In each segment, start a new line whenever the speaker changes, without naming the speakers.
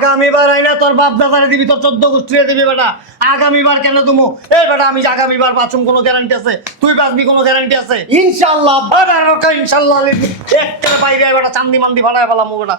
আগামীবার আইনা তোর বাপ দাদারে দিবি তোর চোদ্দ গোষ্ঠীরে দিবি বেটা। আগামীবার কেন তুমি এই বেটা আমি আগামীবার বাঁচুম কোনো গ্যারান্টি আছে? তুই বাঁচবি কোনো গ্যারান্টি আছে? রকা ইনশাল্লাহ একটা বাইরে বেটা চান্দি মান্দি ভাড়ায় পেলাম বেটা।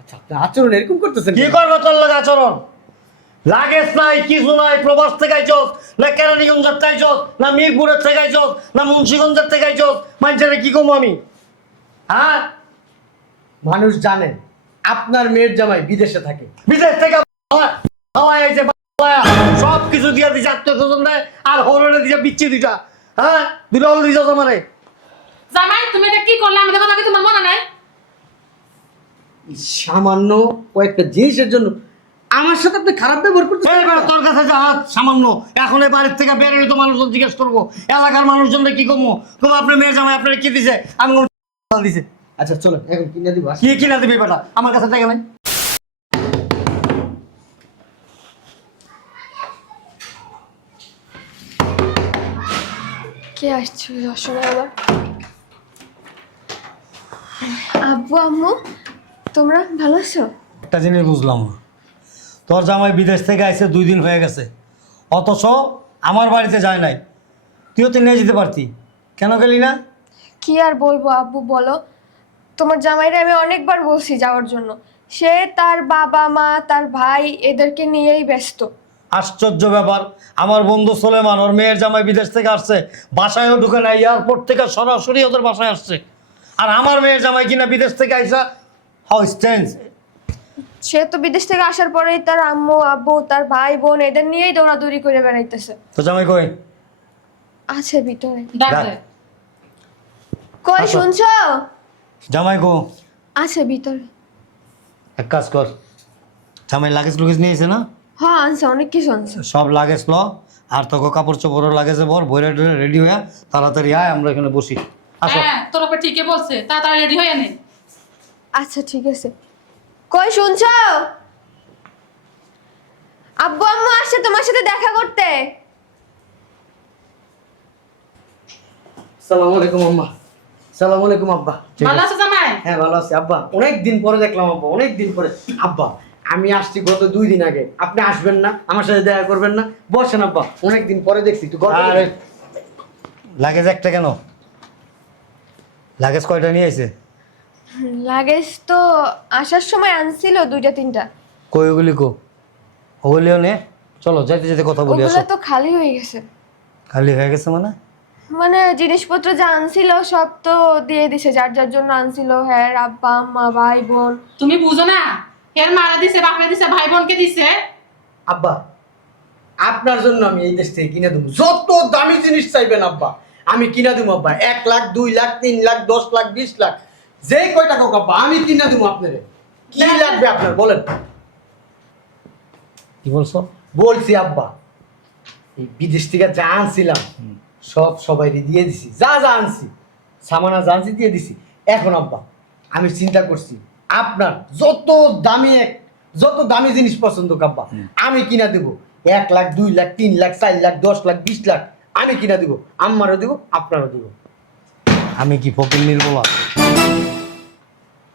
আচ্ছা আচরণ এরকম করতেছেন
কি করব তোর লাগে আচরণ? লাগেজ নাই কিছু নাই প্রবাস থেকে আইছস না কেরানীগঞ্জের থেকে আইছস না মিরপুরের থেকে আইছস না মুন্সিগঞ্জের থেকে আইছস মানুষের কি কম আমি? হ্যাঁ?
মানুষ জানে। আপনার মেয়ের জামাই বিদেশে থাকে।
বিদেশ থেকে হাওয়া- হাওয়ায় আইছে সব কিছু দিয়ে দিছে আত্মীয় স্বজন দেয় আর হরণে দিছে বিচ্ছি দুইটা। হ্যাঁ? দুটো হল দিছ তোমারে
জামাই তুমি এটা কি করলে? আমাদের কথা কি তোমার মনে নাই?
সামান্য কয়েকটা জিনিসের জন্য। আমার সাথে আপনি খারাপ ব্যবহার করতেছেন
এইবার তোর কাছে যা হাত সামান্য। এখন এই বাড়ির থেকে বের হইলে তো মানুষজন জিজ্ঞেস করব এলাকার মানুষজন কি কমো? কমো আপনি মেয়ে জামাই আপনার কি দিছে? আমি দিছে।
আচ্ছা চলো এখন কিনে দিব।
কি কিনা দিবি বেটা? আমার কাছে টাকা নাই।
কে আসছে রসনা আবার? আব্বু আম্মু তোমরা ভালো আছো?
একটা জিনিস বুঝলাম। না তোর জামাই বিদেশ থেকে আইসে দুই দিন হয়ে গেছে। অথচ আমার বাড়িতে যায় নাই। তুইও তো নিয়ে যেতে পারতি। কেন গেলি না?
কি আর বলব আব্বু বলো। তোমার জামাইরা আমি অনেকবার বলছি যাওয়ার জন্য। সে তার বাবা মা তার ভাই এদেরকে নিয়েই ব্যস্ত।
আশ্চর্য ব্যাপার। আমার বন্ধু সোলেমান ওর মেয়ের জামাই বিদেশ থেকে আসছে বাসায়ও ঢুকে না এয়ারপোর্ট থেকে সরাসরি ওদের বাসায় আসছে। আর আমার মেয়ের জামাই কিনা বিদেশ থেকে আইসা হাউ স্ট্যান্ড
সে তো বিদেশ থেকে আসার পরেই তার আম্মু আব্বু তার ভাই বোন এদের নিয়েই দৌড়াদৌড়ি করে বেড়াইতেছে।
তো জামাই কই?
আছে ভিতরে। কই। শুনছো?
জামাই গো
আছে ভিতরে।
এক কাজ কর। জামাই লাগেজ লুগেজ নিয়েছে না?
হ্যাঁ আনছে অনেক কিছু আনছে।
সব লাগেজ ল। আর তোকে কাপড় চোপড় লাগেজে বর বইরে টইরে রেডি হয়ে তাড়াতাড়ি আয় আমরা এখানে বসি। আসো।
হ্যাঁ তোর উপর ঠিকই বলছে তাড়াতাড়ি রেডি হয়ে নে।
আচ্ছা ঠিক আছে। কই শুনছো? আব্বু আম্মু আসছে তোমার সাথে দেখা করতে।
সালাম আলাইকুম আম্মা। সালাম আলাইকুম আব্বা।
ভালো
আছো?
জামাই?
হ্যাঁ ভালো আছি আব্বা। অনেক দিন পরে দেখলাম আব্বা অনেক দিন পরে। আব্বা আমি আসছি গত দুই দিন আগে। আপনি আসবেন না আমার সাথে দেখা করবেন না। বসেন আব্বা অনেক দিন পরে দেখছি
আরে লাগেজ একটা কেন? লাগেজ কয়টা নিয়ে আইছে?
লাগেজ তো আসার সময় আনছিল দুইটা তিনটা।
কই ওগুলি কো? ওগুলিও নে। চলো যাইতে যেতে কথা বলি আসো।
তো খালি হয়ে গেছে।
খালি হয়ে গেছে মানে?
মানে জিনিসপত্র যা আনছিল সব তো দিয়ে দিছে যার যার জন্য আনছিল হ্যাঁ আব্বা আম্মা ভাই বোন।
তুমি বুঝো না? এর মারা দিছে বাপরে দিছে ভাই বোনকে দিছে?
আব্বা আপনার জন্য আমি এই দেশ থেকে কিনে দেবো। যত দামি জিনিস চাইবেন আব্বা আমি কিনে দেবো আব্বা। এক লাখ দুই লাখ তিন লাখ দশ লাখ বিশ লাখ যেই কয় টাকা আব্বা আমি কিনে দেবো আপনারে। কি লাগবে আপনার বলেন।
কি বলছো?
বলছি আব্বা এই বিদেশ থেকে যা আনছিলাম সব সবাই দিয়ে দিছি। যা যা আনছি সামানা যা আনছি দিয়ে দিছি। এখন আব্বা আমি চিন্তা করছি আপনার যত দামি এক যত দামি জিনিস পছন্দ কাব্বা আমি কিনা দেব। এক লাখ দুই লাখ তিন লাখ চার লাখ দশ লাখ বিশ লাখ আমি কিনা দেবো। আম্মারও দেবো আপনারও দেবো।
আমি কি ফকির নির্মলা?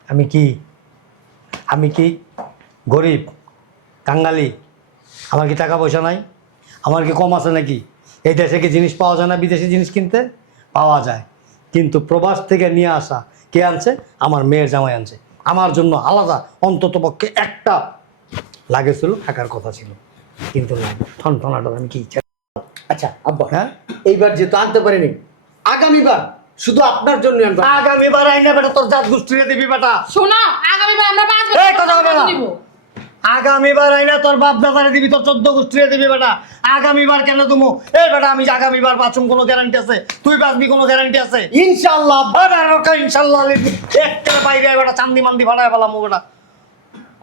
আমি কি আমি কি গরিব কাঙ্গালি? আমার কি টাকা পয়সা নাই? আমার কি কম আছে নাকি? এই দেশে কি জিনিস পাওয়া যায় না বিদেশি জিনিস কিনতে? পাওয়া যায়। কিন্তু প্রবাস থেকে নিয়ে আসা কে আনছে? আমার মেয়ের জামাই আনছে। আমার জন্য আলাদা অন্তত পক্ষে একটা লাগেছিল থাকার কথা ছিল। কিন্তু না ঠন ঠনাটা আমি কি ইচ্ছা
আচ্ছা আব্বা
হ্যাঁ?
এইবার যেহেতু আনতে পারিনি আগামীবার শুধু আপনার জন্য আনব।
আগামীবার আইনা বেটা তোর জাত গোষ্ঠীরে দিবি বেটা।
শোনা আগামীবার আমরা পাঁচ
এই কথা হবে না।
দিব
আগামীবার আইনা তোর বাপ দাদারে দিবি তোর চোদ্দ গোষ্ঠীরে দিবি বেটা। আগামীবার কেন তুমি এই বেটা আমি আগামীবার বাঁচুম কোনো গ্যারান্টি আছে? তুই বাঁচবি কোনো গ্যারান্টি আছে?
ইনশাআল্লাহ। আব্বা
আরে রকা ইনশাল্লাহ একটা বাইরে বেটা চান্দি মান্দি ভাড়ায় পেলাম বেটা।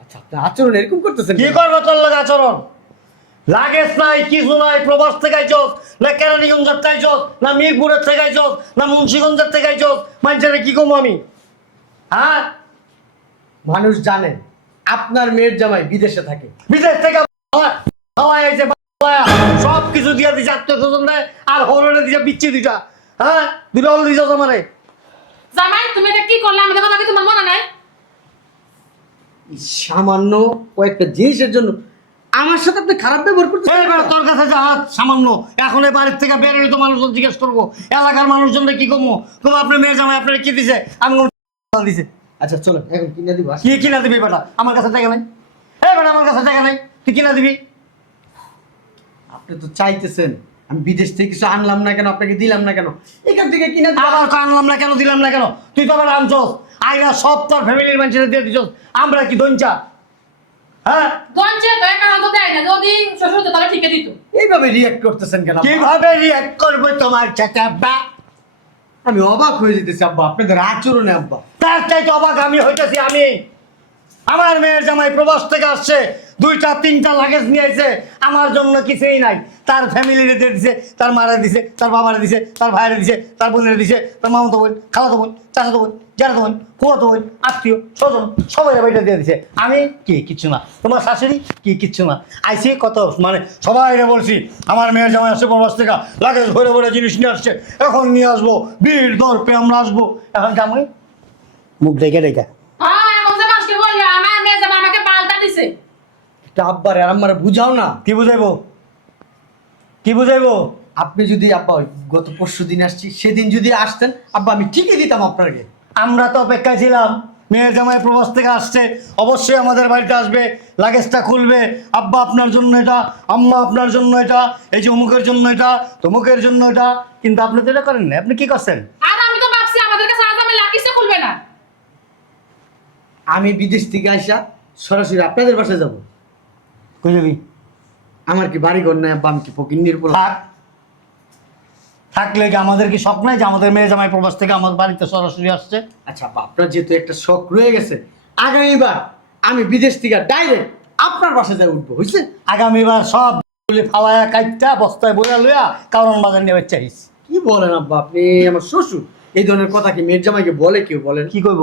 আচ্ছা আচরণ এরকম করতেছেন
কি? করব তোর লাগে আচরণ? লাগেজ নাই কিছু নাই প্রবাস থেকে আইছস না কেরানীগঞ্জের থেকে আইছস না মিরপুরের থেকে আইছস না মুন্সিগঞ্জের থেকে আইছস মানুষের কি কমো আমি? হ্যাঁ?
মানুষ জানে। আপনার মেয়ের জামাই বিদেশে থাকে।
বিদেশ থেকে হাওয়া- হাওয়ায় আইছে সব কিছু দিয়ে দিছে আত্মীয় স্বজন দেয় আর হরণে দিছে বিচ্ছি দুইটা। হ্যাঁ? দুটো হল দিছ তোমারে
জামাই তুমি এটা কি করলে? আমাদের কথা কি তোমার মনে নাই?
সামান্য কয়েকটা জিনিসের জন্য। আমার সাথে আপনি খারাপ ব্যবহার করতেছেন
এইবার তোর কাছে যা হাত সামান্য। এখন এই বাড়ির থেকে বেরোলে তো মানুষজন জিজ্ঞেস করব এলাকার মানুষজন কি কমো? কমো আপনি মেয়ে জামাই আপনার কি দিছে? আমি দিছে।
আচ্ছা চলো এখন কিনে দিব।
কি কিনা দিবি বেটা? আমার কাছে টাকা নাই। হ্যাঁ বেটা আমার কাছে টাকা নাই। তুই কিনা দিবি?
আপনি তো চাইতেছেন আমি বিদেশ থেকে কিছু আনলাম না কেন আপনাকে দিলাম না কেন? এখান থেকে কিনে
আবার আনলাম না কেন দিলাম না কেন? তুই তো আবার আনছস। আইনা সব তোর ফ্যামিলির মানুষের দিয়ে দিছস। আমরা কি দঞ্চা হ্যাঁ?
দঞ্চে তো একা তো দেয় না। যদি শ্বশুর তো তাহলে ঠিকই দিত।
এইভাবে রিয়াক্ট করতেছেন কেন?
কীভাবে রিয়াক্ট করব তোমার চাচা?
আমি অবাক হয়ে যেতেছি, আব্বা, আপনাদের আচরণে, আব্বা।
তার চাইতে অবাক আমি হইতেছি, আমি। আমার মেয়ের জামাই প্রবাস থেকে আসছে, দুইটা, তিনটা লাগেজ নিয়েছে আমার জন্য কিছুই নাই। তার ফ্যামিলিরে দিছে তার মারা দিছে তার বাবারে দিছে তার ভাইরে দিছে তার বোনের দিছে তার মামাতো বোন খালাতো বোন চাচাতো বোন জানাতো বোন কুয়াতো বোন আত্মীয় স্বজন সবাই বাড়িটা দিয়ে দিছে। আমি কি কিচ্ছু না। তোমার শাশুড়ি কি কিচ্ছু না। আইসি কত মানে সবাই বলছি আমার মেয়ের জামাই আসছে প্রবাস থেকে লাগেজ ভরে ভরে জিনিস নিয়ে আসছে এখন নিয়ে আসব বীর দর্পে আমরা আসব এখন জামাই মুখ ডেকে ডেকে
হ্যাঁ
আব্বার আর আমার বুঝাও না।
কি বুঝাইবো? কি বুঝাইবো?
আপনি যদি আব্বা ওই গত পরশু দিন আসছি সেদিন যদি আসতেন আব্বা আমি ঠিকই দিতাম আপনাকে।
আমরা তো অপেক্ষায় ছিলাম। মেয়ের জামাই প্রবাস থেকে আসছে অবশ্যই আমাদের বাড়িতে আসবে লাগেজটা খুলবে। আব্বা আপনার জন্য এটা আম্মা আপনার জন্য এটা এই যে অমুকের জন্য এটা তমুকের জন্য এটা। কিন্তু আপনি তো এটা করেন না আপনি কি করছেন?
আর আমি তো ভাবছি আমাদের কাছে আজ আমি লাকিসে খুলবে না।
আমি বিদেশ থেকে আসা সরাসরি আপনাদের বাসায় যাব।
কই যাবি?
আমার কি বাড়ি ঘর নাই আব্বা কি ফকিন্নির পোলা
থাক। থাকলে কি আমাদের কি স্বপ্ন যে আমাদের মেয়ে জামাই প্রবাস থেকে আমার বাড়িতে সরাসরি আসছে?
আচ্ছা আপনার যেহেতু একটা শখ রয়ে গেছে আগামীবার আমি বিদেশ থেকে ডাইরেক্ট আপনার বাসায় যাই উঠবো বুঝছে
আগামীবার সব গুলি ফালায়া কাইটটা বস্তায় বইয়া লইয়া কারণ বাজার নেওয়ার চাইস
কি বলেন আব্বা আপনি আমার শ্বশুর? এই ধরনের কথা কি মেয়ের জামাইকে বলে কেউ বলেন?
কি করব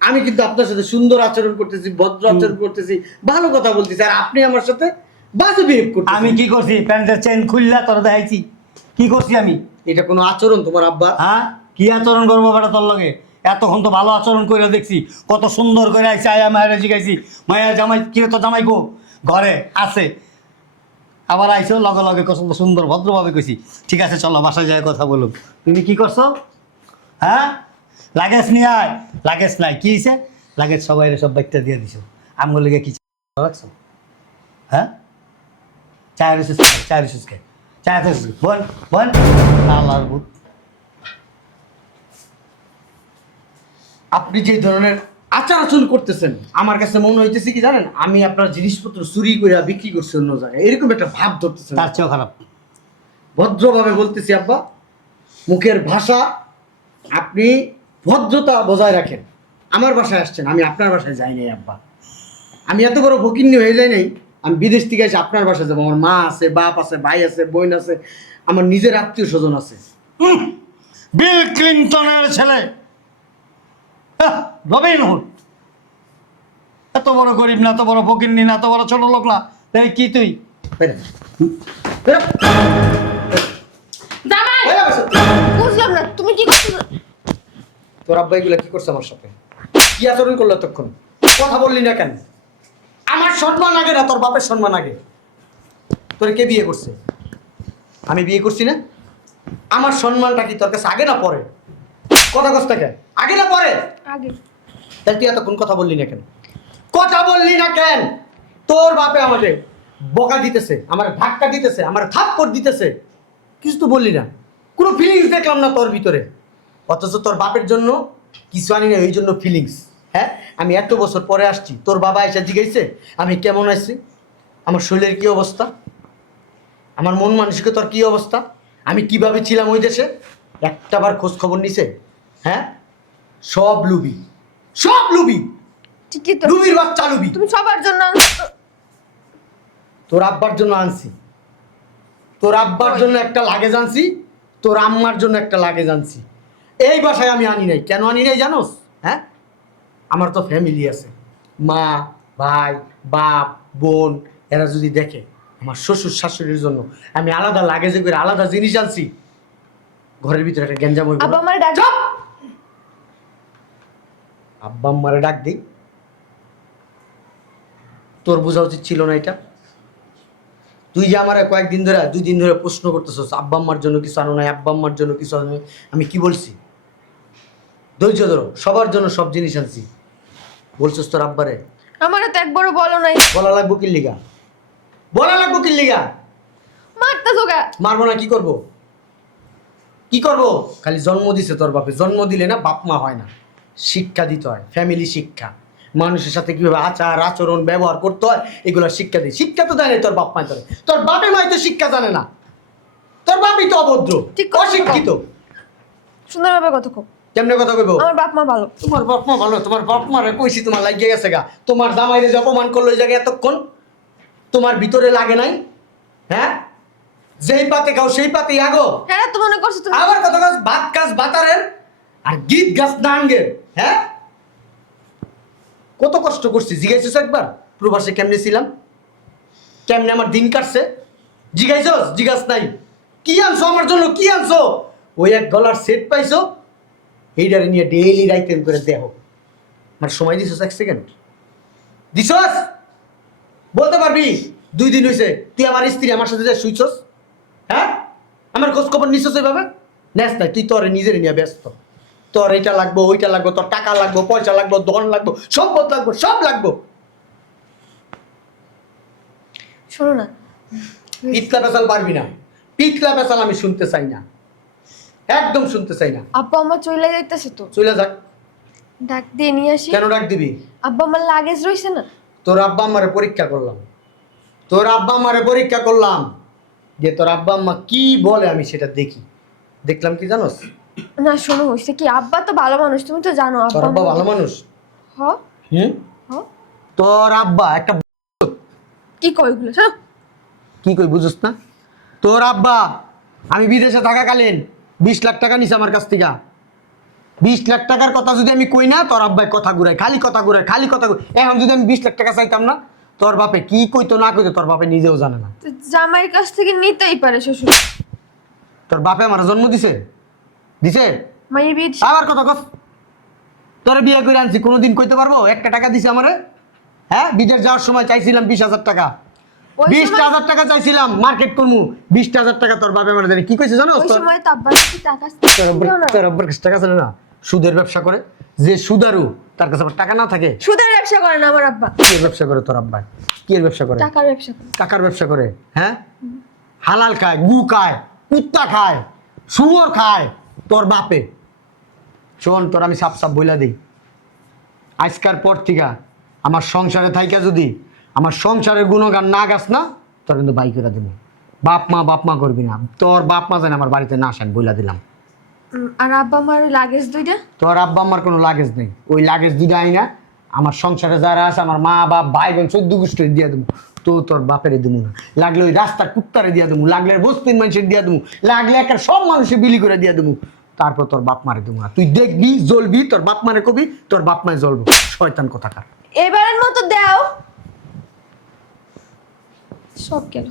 আমি কিন্তু আপনার সাথে সুন্দর আচরণ করতেছি ভদ্র আচরণ করতেছি ভালো কথা বলতেছি আর আপনি আমার সাথে বাজে বিহেভ
আমি কি করছি? প্যান্টের চেন খুললা তোরা দেখাইছি। কি করছি আমি?
এটা কোনো আচরণ তোমার আব্বা?
হ্যাঁ? কি আচরণ করব বেটা তোর লগে? এতক্ষণ তো ভালো আচরণ করে দেখছি। কত সুন্দর করে আইসি আয়া মায়ের জিগাইছি মায়ের জামাই কি তো জামাই গো ঘরে আছে। আবার আইসো লগে লগে কত সুন্দর ভদ্রভাবে কইছি। ঠিক আছে চলো বাসায় যায় কথা বলুন তুমি কি করছ? হ্যাঁ? লাগেজ নিয়ে আয়। লাগেজ নাই। কি হয়েছে লাগেজ সবাই সব বাইকটা দিয়ে দিছো। আমগুলো কি রাখছো হ্যাঁ? চায়ের রিসুস খাই চায়ের খাই বল বল। আল্লাহর ভূত
আপনি যে ধরনের আচার আচরণ করতেছেন আমার কাছে মনে হইতেছে কি জানেন? আমি আপনার জিনিসপত্র চুরি করে বিক্রি করছি অন্য জায়গায়। এরকম একটা ভাব ধরতেছে
তার চেয়েও খারাপ।
ভদ্রভাবে বলতেছি আব্বা মুখের ভাষা আপনি ভদ্রতা বজায় রাখেন। আমার বাসায় আসছেন আমি আপনার বাসায় যাই নাই আব্বা। আমি এত বড় ফকিন্নি হয়ে যাই নাই আমি বিদেশ থেকে এসে আপনার বাসায় যাব। আমার মা আছে বাপ আছে ভাই আছে বোন আছে আমার নিজের আত্মীয় স্বজন আছে
বিল ক্লিন্টনের ছেলে। রবিন হুড এত বড় গরিব না এত বড় না এত বড় ছোট লোক না। তাই কি তুই।
বুঝলাম না তুমি কি করছ?
তোর আব্বা এগুলো কি করছে আমার সাথে? কি আচরণ করল এতক্ষণ? কথা বললি না কেন? সম্মান আগে না তোর বাপের সম্মান আগে। তোর কে বিয়ে করছে? আমি বিয়ে করছি না? আমার সম্মানটা কি তোর কাছে আগে না পরে? কথা কষ্ট কেন আগে না পরে?
আগে।
তাহলে তুই এতক্ষণ কথা বললি না কেন? কথা বললি না কেন? তোর বাপে আমাকে বকা দিতেছে আমার ধাক্কা দিতেছে আমার থাপ্পড় দিতেছে। কিছু তো বললি না। কোনো ফিলিংস দেখলাম না তোর ভিতরে। অথচ তোর বাপের জন্য কিছু আনি না এই জন্য ফিলিংস হ্যাঁ? আমি এত বছর পরে আসছি তোর বাবা এসে জিজ্ঞাসে আমি কেমন আছি? আমার শরীরের কি অবস্থা? আমার মন মানসিকতার কি অবস্থা? আমি কীভাবে ছিলাম ওই দেশে? একটাবার খোঁজ খবর নিছে হ্যাঁ? সব লুবি সব লুবি।
ঠিকই তো।
লুবির বাচ্চা লুবি।
তুমি সবার জন্য
তোর আব্বার জন্য আনছি। তোর আব্বার জন্য একটা লাগেজ আনছি তোর আম্মার জন্য একটা লাগেজ আনছি। এই বাসায় আমি আনি নাই। কেন আনি নাই জানোস? হ্যাঁ? আমার তো ফ্যামিলি আছে। মা ভাই বাপ বোন এরা যদি দেখে আমার শ্বশুর শাশুড়ির জন্য আমি আলাদা লাগেজে করে আলাদা জিনিস আনছি ঘরের ভিতরে একটা গ্যাঞ্জাম হইব
আব্বা আমার ডাক
আব্বা আম্মারে ডাক দিই তোর বোঝা উচিত ছিল না এটা? তুই যে আমার কয়েকদিন ধরে দুই দিন ধরে প্রশ্ন করতেছস আব্বা আম্মার জন্য কিছু আনো নাই আব্বা আম্মার জন্য কিছু আনো। আমি কি বলছি? ধৈর্য ধরো সবার জন্য সব জিনিস আনছি। বলছস তোর আব্বারে?
আমারও তো একবারও বলো নাই।
বলা লাগবো কি লিগা? বলা লাগবো কি লিগা?
মারতে তোগা
মারবো না কি করব? কি করব? খালি জন্ম দিছে তোর বাপে। জন্ম দিলে না বাপ মা হয় না। শিক্ষা দিতে হয় ফ্যামিলি শিক্ষা। মানুষের সাথে কীভাবে আচার আচরণ ব্যবহার করতে হয় এগুলো শিক্ষা দিই শিক্ষা তো দেয় না তোর বাপ মায় তোর তোর বাপে মায় তো শিক্ষা জানে না। তোর বাপই তো অভদ্র অশিক্ষিত।
সুন্দরভাবে কথা কো
কেমনে কথা কইব?
আমার বাপ মা ভালো।
তোমার বাপ মা ভালো তোমার বাপ মারে কইছি তোমার লাগিয়ে গেছে গা। তোমার জামাইরে যে অপমান করল ওই জায়গায় এতক্ষণ তোমার ভিতরে লাগে নাই? হ্যাঁ? যেই পাতে খাও সেই পাতে আগো।
হ্যাঁ তো মনে করছ তুমি
আবার কত গাছ ভাত গাছ বাতারের আর গীত গাছ নাঙ্গের হ্যাঁ? কত কষ্ট করছি জিজ্ঞাসিস একবার? প্রবাসে কেমনে ছিলাম? কেমনে আমার দিন কাটছে? জিজ্ঞাসস জিজ্ঞাস নাই। কি আনছো আমার জন্য? কি আনছো? ওই এক গলার সেট পাইছো এইটারে নিয়ে ডেইলি রাইতেন করে দেহ। আমার সময় দিছস এক সেকেন্ড দিছস? বলতে পারবি? দুই দিন হয়েছে তুই আমার স্ত্রী আমার সাথে যা শুইছস হ্যাঁ? আমার খোঁজ খবর নিছস এইভাবে নেস নাই তুই তোর নিজের নিয়ে ব্যস্ত। তোর এটা লাগবো ওইটা লাগবো তোর টাকা লাগবো পয়সা লাগবো ধন লাগবো সম্পদ লাগবো সব লাগবো।
শোনো না।
পিতলা পেশাল পারবি না। পিতলা পেশাল আমি শুনতে চাই না। একদম শুনতে চাই না।
আব্বা আমার চলে যাইতেছে তো।
চলে যাক।
ডাক দিয়ে নিয়ে আসি।
কেন ডাক দিবি?
আব্বা আমার লাগেজ রইছে না।
তোর আব্বা আম্মারে পরীক্ষা করলাম। তোর আব্বা আম্মারে পরীক্ষা করলাম। যে তোর আব্বা আম্মা কি বলে আমি সেটা দেখি। দেখলাম কি জানোস?
না শোনো হইছে কি আব্বা তো ভালো মানুষ তুমি তো জানো
তোর
আব্বা
আব্বা ভালো মানুষ?
হ।
হুম?
হ।
তোর আব্বা একটা
কি কই ওগুলো
কি কই বুঝছ না? তোর আব্বা আমি বিদেশে থাকাকালীন বিশ লাখ টাকা নিছে আমার কাছ থেকে। বিশ লাখ টাকার কথা যদি আমি কই না তোর আব্বাই কথা ঘুরাই খালি কথা ঘুরায় খালি কথা এখন যদি আমি বিশ লাখ টাকা চাইতাম না তোর বাপে কি কইতো না কইতো তোর বাপে নিজেও জানে না।
জামাইয়ের কাছ থেকে নিতেই পারে শ্বশুর।
তোর বাপে আমার জন্ম দিছে? দিছে?
মায়ের বিয়ে।
আবার কথা কস। তোর বিয়ে করে আনছি কোনোদিন কইতে পারব? একটা টাকা দিছে আমারে। হ্যাঁ বিদেশ যাওয়ার সময় চাইছিলাম বিশ হাজার টাকা।
ওই
বিশ
সময়-
হাজার টাকা চাইছিলাম মার্কেট করমু। বিশ হাজার টাকা তোর দেয় কি কইছে জানো
ওই সময় তো আব্বার কাছে টাকা
তোর আব্বার-
না।
কাছে টাকা ছিল না। সুদের ব্যবসা করে। যে সুদারু তার কাছে টাকা না থাকে
সুদের ব্যবসা করে না আমার আব্বা।
কি ব্যবসা করে তোর আব্বাই কি ব্যবসা করে?
টাকার ব্যবসা করে।
টাকার ব্যবসা করে হ্যাঁ? হালাল খায় গু খায় কুত্তা খায় শুয়োর খায় তোর বাপে। শোন তোর আমি সাপ সাপ বইলা দিই। আজকার পর থেকে আমার সংসারে থাইকা যদি আমার সংসারের গুণগান না গাছ না তোর কিন্তু বাই করে দেবো। বাপ মা বাপ মা করবি না। তোর বাপ মা যেন আমার বাড়িতে না আসেন বইলা দিলাম।
আর আব্বা আমার লাগেজ দুইটা?
তোর আব্বা আমার কোনো লাগেজ নেই। ওই লাগেজ দুটো আই না আমার সংসারে যারা আছে আমার মা বাপ ভাই বোন চোদ্দ গোষ্ঠী দিয়ে দেবো। তো তোর বাপেরে দেবো না। লাগলে ওই রাস্তার কুত্তারে দিয়ে দেবো লাগলে বস্তির মানুষের দিয়ে দেবো লাগলে একটা সব মানুষের বিলি করে দিয়ে দেবো। তারপর তোর বাপ মারে দেবো না। তুই দেখবি জ্বলবি তোর বাপ মারে কবি তোর বাপ মায়ে জ্বলবো। শয়তান কথাকার।
এবারের মতো দাও। সব গেল